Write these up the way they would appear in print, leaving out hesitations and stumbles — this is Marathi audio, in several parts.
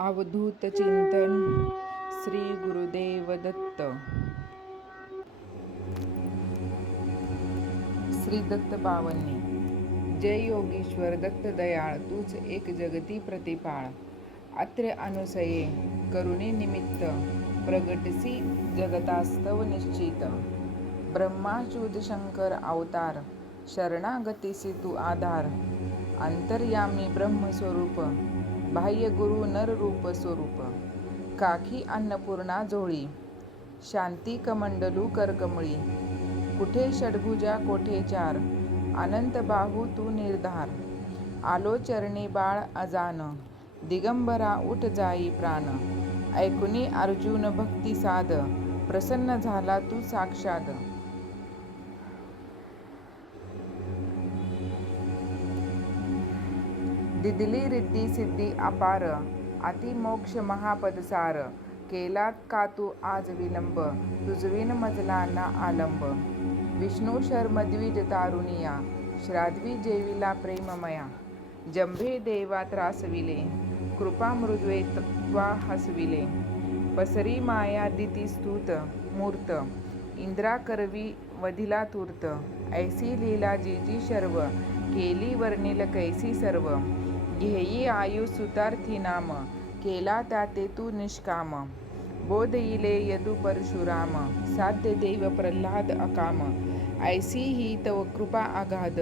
अवधूत चिंतन श्री गुरुदेव दत्त. श्री दत्त बावन्नी. जय योगीश्वर दत्त दयाळ, तूच एक जगती प्रतिपाळ. अत्र अनुसये करुणी निमित्त, प्रगटसी जगतास्तव निश्चित. ब्रह्माच्युत शंकर अवतार, शरणागतीसी तू आधार. अंतर्यामी ब्रह्मस्वरूप, बाह्य गुरु नर रूप स्वरूप. काखी अन्नपूर्णा झोळी, शांती कमंडलू करकमळी. कुठे षड्भुजा कोठे चार, अनंत बाहू तू निर्धार. आलो चरणी बाळ अजान, दिगंबरा उठ जाई प्राण. ऐकुनी अर्जुन भक्ती साध, प्रसन्न झाला तू साक्षात. दिदली रिद्धी सिद्धी अपार, अति मोक्ष महापदसार. केलात का तू आज विलंब, तुझविन मजला ना आलंब. विष्णू शर्म द्विज तारुणिया, श्राद्वी जेविला प्रेममया. जंभे देवा त्रासविले, कृपा मृद्वे त्वा हसविले. पसरी माया दिती स्तुत मूर्त, इंद्रा करवी वधिला तूर्त. ऐसी लीला जीजी शर्व, केली वर्णिल कैसी सर्व. घेई आयु सुतार्थी नाम, केला त्याते तू निष्काम. बोध इले यदु परशुराम, साध्य देव प्रल्हाद अकाम. ऐसी ही तव कृपा अगाध,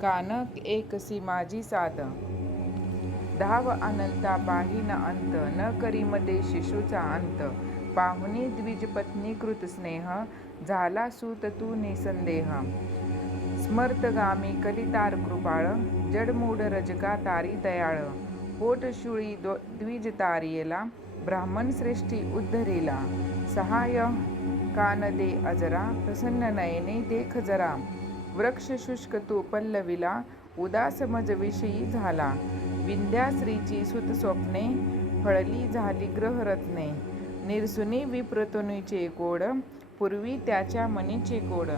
कान एकसी माझी साध. धाव अनंता पाही न अंत, न करी मध्ये शिशूचा अंत. पाहुनी द्विज पत्नी कृत स्नेह, झाला सूत तू निसंदेह. स्मर्तगामी कलितार कृपाळ, जडमूढ रजका तारी दयाळ. पोट शुळी द्विज तारियला, ब्राह्मण श्रेष्ठी उद्धरिला. सहाय कान दे अजरा, प्रसन्न नयने देख जरा. वृक्ष शुष्क तू पल्लविला, उदास मज विषयी झाला. विंध्याश्रीची सुत स्वप्ने, फळली झाली ग्रहरत्ने. निरसुनी विप्रतनुचे कोड, पूर्वी त्याच्या मनीचे कोड.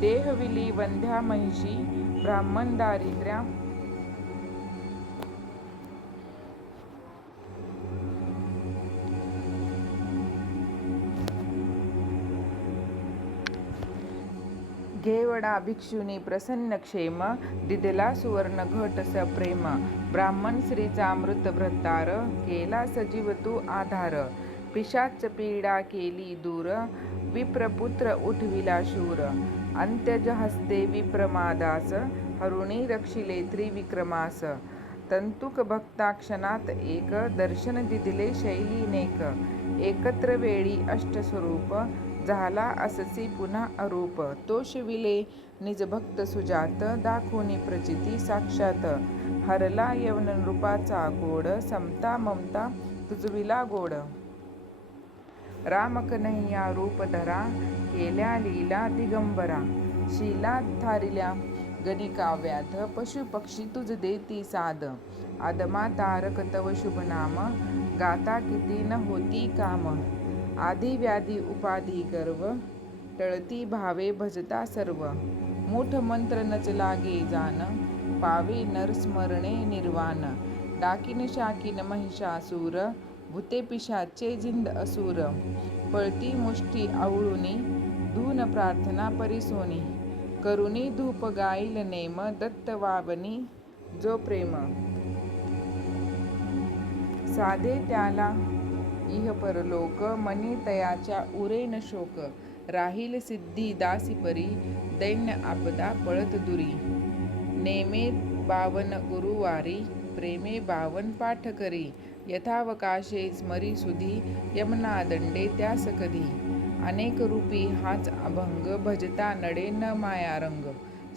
देहविली वंध्या महिषी, ब्राह्मण दारिद्र्या. घेवडा भिक्षुनी प्रसन्न क्षेम, दिदला सुवर्ण घट सप्रेम. ब्राह्मण स्त्रीचा मृत भ्रतार, केला सजीव तू आधार. पिशाच पीडा केली दूर, विप्रपुत्र उठविला शूर. अंत्यज हस्ते विप्रमादास, हरुणी रक्षिले त्रिविक्रमास. तंतुक भक्ता क्षणात एक, दर्शन दिदिले शैली नेक. एकत्र वेळी अष्टस्वरूप, झाला अससी पुन्हा अरूप. तोषविले निज भक्त सुजात, दाखवूनी प्रचिती साक्षात. हरला यवन नृपाचा गोड, समता ममता तुझविला गोड. राम कन्हैया रूप धरा, केल्या लीला दिगंबरा. शीला थारिल्या गणिकाव्याध, पशु पक्षी तुझ देती साध. आदमा तारक तव शुभ नाम, गाता किती न होती काम. आधी व्याधी उपाधी गर्व, टळती भावे भजता सर्व. मूठ मंत्र नच लागे जान, पावे नर स्मरणे निर्वाण. डाकीन शाकीन महिषासूर, भूते पिशाचे जिंद असुर. पळती मुष्टी आवळुनी, धून प्रार्थना परिसोनी. करुणी धूप गाईल नेम, दत्त वावनी जो प्रेम. साधे त्याला इह परलोक, मनी तयाच्या उरे न शोक. राहील सिद्धी दासी परी, दैन्य आपदा पळत दुरी. नेमे बावन गुरुवारी, प्रेमे बावन पाठ करी. यथावकाशे स्मरी सुधी, यमना दंडे त्यास कधी. अनेक रूपी हाच अभंग, भजता नडे न मायारंग.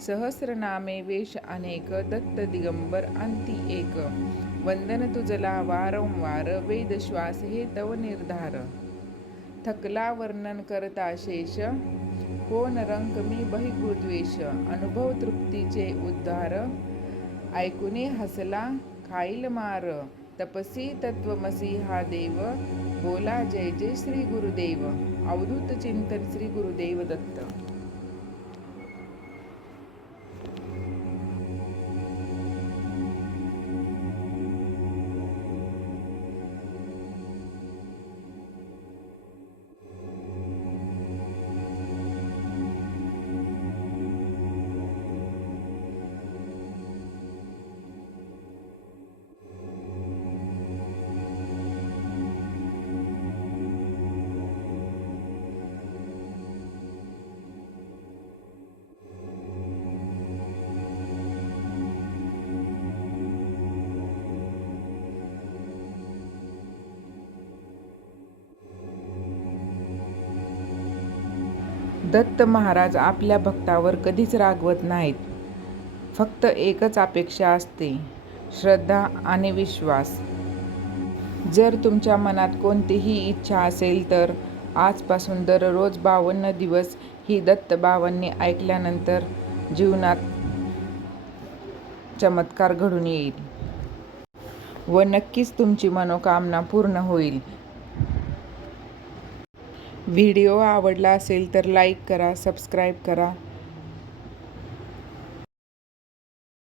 सहस्रनामे वेश अनेक, दत्त दिगंबर अंती एक. वंदन तुझला वारंवार, वेद श्वास हे तव निर्धार. थकला वर्णन करता शेष, कोण रंक मी बहिर्गुद्वेष. अनुभव तृप्तीचे उद्धार, ऐकुनी हसला खाईल मार. तपसी तत्वमसी हा देव, बोला जय जय श्री गुरुदेव. अवधूत चिंतन श्री गुरुदेव दत्त. दत्त महाराज आपल्या भक्तावर कधीच रागवत नाहीत. फक्त एकच अपेक्षा असते, श्रद्धा आणि विश्वास. जर तुमच्या मनात कोणतीही इच्छा असेल तर आजपासून दररोज 52 दिवस ही दत्तबाबांनी ऐकल्यानंतर जीवनात चमत्कार घडून येईल व नक्कीच तुमची मनोकामना पूर्ण होईल. व्हिडिओ आवडला असेल तर लाईक करा, सबस्क्राईब करा